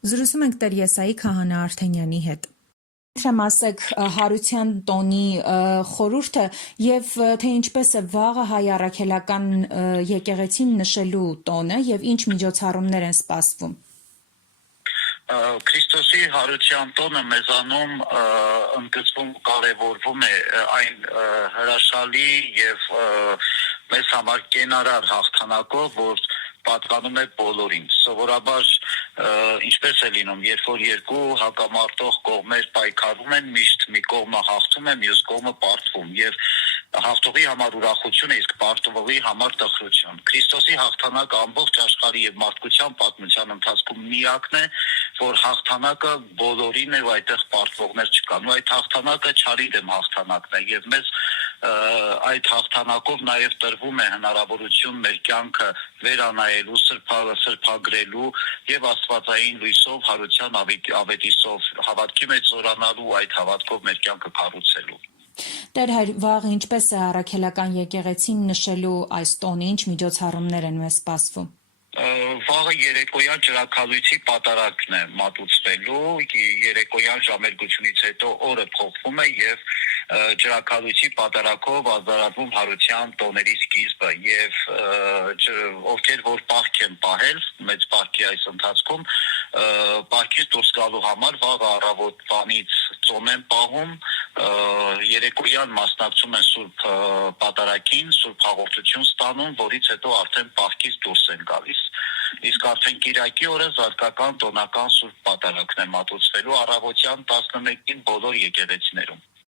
Զրուցում ենք Տեր Եսայի քահանա Արթենյանի հետ։ Թրեմ ասեք հարության տոնի խորհուրդը եւ թե ինչպես է վաղը հայ առաքելական եկեղեցին նշելու տոնը եւ ինչ միջոցառումներ են սպասվում։ Քրիստոսի հարության տոնը մեզանում ընդգծվում կարևորվում է այն հրաշալի եւ մեզ համար կենարար հաղթանակով, որ պատկանում է բոլորին։ Սովորաբար ինչպես է լինում, երբ որ երկու հակամարտող կողմեր պայքարում են, միշտ մի կողմը հաղթում է, մյուս կողմը պարտվում եւ հաղթողի համար ուրախություն է, իսկ պարտվողի համար տխրություն։ Քրիստոսի հաղթանակը ամբողջ աշխարհի եւ մարդկության պատմության ընթացքում միակն է, որ հաղթանակը բոլորին է ու այդտեղ պարտվողներ չկան։ Ու այդ հաղթանակը չարի դեմ հաղթանակն է եւ մեզ այդ հաղթանակով նաեւ տրվում է հնարավորություն մեր կյանքը վերանայելու, սրբագրելու եւ աստվածային լույսով, հարության ավետիսով հավատքի մեջ զորանալու, այդ հավատքով մեր կյանքը կառուցելու։ Տեր հայր, վաղը ինչպես է առաքելական եկեղեցին նշելու այս տոնը, ինչ միջոցառումներ են մեզ սպասվում։ Վաղը երեկոյան ջրաքալույցի պատարագն է մատուցվելու, երեկոյան ժամերգությունից հետո օրը փոխվում է եւ ջրաքալույցի պատարագով ազդարարվում հարության տոների սկիզբը եւ ովքեր որ պահք են պահել մեծ պահքի այս ընթացքում պահքից դուրս գալու համար վաղ առավոտվանից ծոմ են պահում, երեկոյան մասնակցում են սուրբ պատարագին, սուրբ հաղորդություն ստանում, որից հետո արդեն պահքից դուրս են գալիս։ Իսկ արդեն Կիրակի օրը զարգական տոնական սուրբ պատարագն է մատուցվելու առավոտյան 11-ին բոլոր եկեղեցիներում։